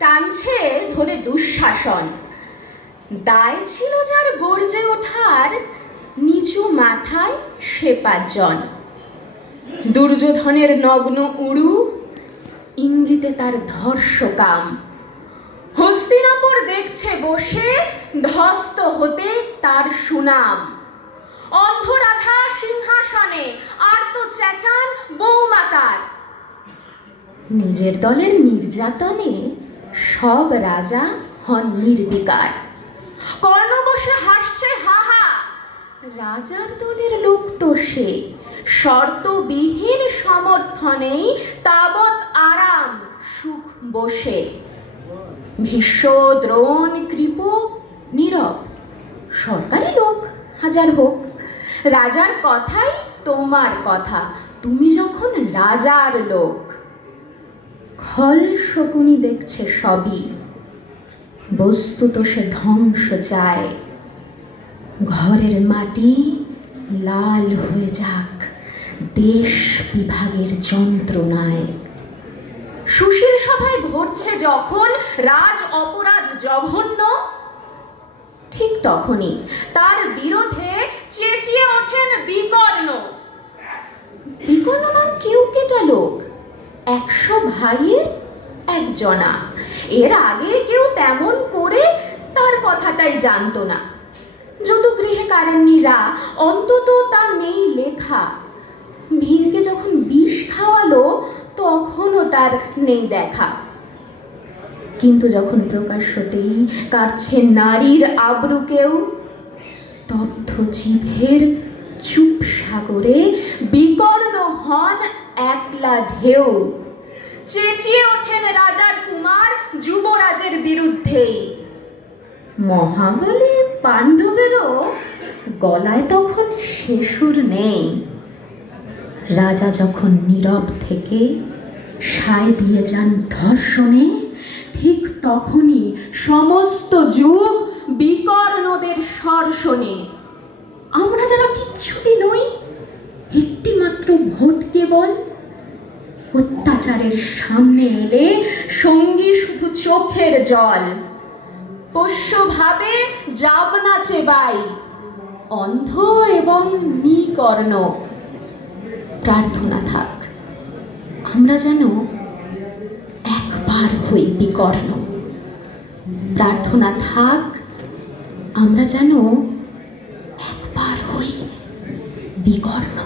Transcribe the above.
টানছে ধরে দুঃশাসন। দায় ছিল যার গর্জে ওঠার, নিচু মাথায় সে ৫ জন। দুর্যোধনের নগ্ন উড়ু, ইঙ্গিতে তার ধর্ষকাম। হস্তিনাপুর দেখছে বসে, ধ্বস্ত হতে তার সুনাম। অন্ধ রাজা সিংহাসনে, আর্ত চেঁচান বৌমাতার। নিজের দলের নির্যাতনে সব রাজা হন নির্বিকার। কর্ণ বসে হাসছে হাহা, রাজার দলের লোক তো সে। শর্তবিহীন সমর্থনেই তাবৎ আরাম সুখ বসে। ভীষ্ম, দ্রোণ, কৃপ নীরব, সরকারি লোক হাজার হোক। রাজার কথাই তোমার কথা, তুমি যখন রাজার লোক। খল শকুনি দেখছে সবই, বস্তুত সে ধ্বংস চায়। ঘরের মাটি লাল হয়ে যাক দেশ বিভাগের যন্ত্রণায়। সুশীল সভায় ঘটছে যখন রাজ অপরাধ জঘন্য, ঠিক তখনই তার বিরোধে চেঁচিয়ে ওঠেন বিকর্ণ। বিকর্ণ নাম কেউ কেটা লোক, ১০০ ভাইয়ের একজনা। এর আগে কেউ তেমন করে তার কথাটাই জানতো না। যদুগৃহে কারেন্নিরা অন্তত তা নেই লেখা। ভীমকে যখন বিষ খাওয়ালো তখনও তার নেই দেখা। কিন্তু যখন প্রকাশ্যতেই কাটছে নারীর আবরুকেও, স্তব্ধ জিভের চুপ সাগরে বিকর্ণ হন একলা ঢেউ। চেঁচিয়ে ওঠেন রাজার কুমার যুবরাজের বিরুদ্ধেই। মহাবলী পাণ্ডবেরও গলায় তখন সে সুর নেই। রাজা যখন নীরব থেকে সায় দিয়ে যান ধর্ষণে, ঠিক তখনই সমস্ত যুগ বিকর্ণদের স্বর শোনে। আমরা যারা কিচ্ছুটি নই, একটি মাত্র ভোট কেবল। অত্যাচারের সামনে এলে সঙ্গী শুধু চোখের জল। পোষ্য ভাবে যাব না চেবাই, অন্ধ এবং নিকর্ণ। প্রার্থনা থাক আমরা যেন একবার হই বিকর্ণ। প্রার্থনা থাক আমরা যেন একবার হই বিকর্ণ।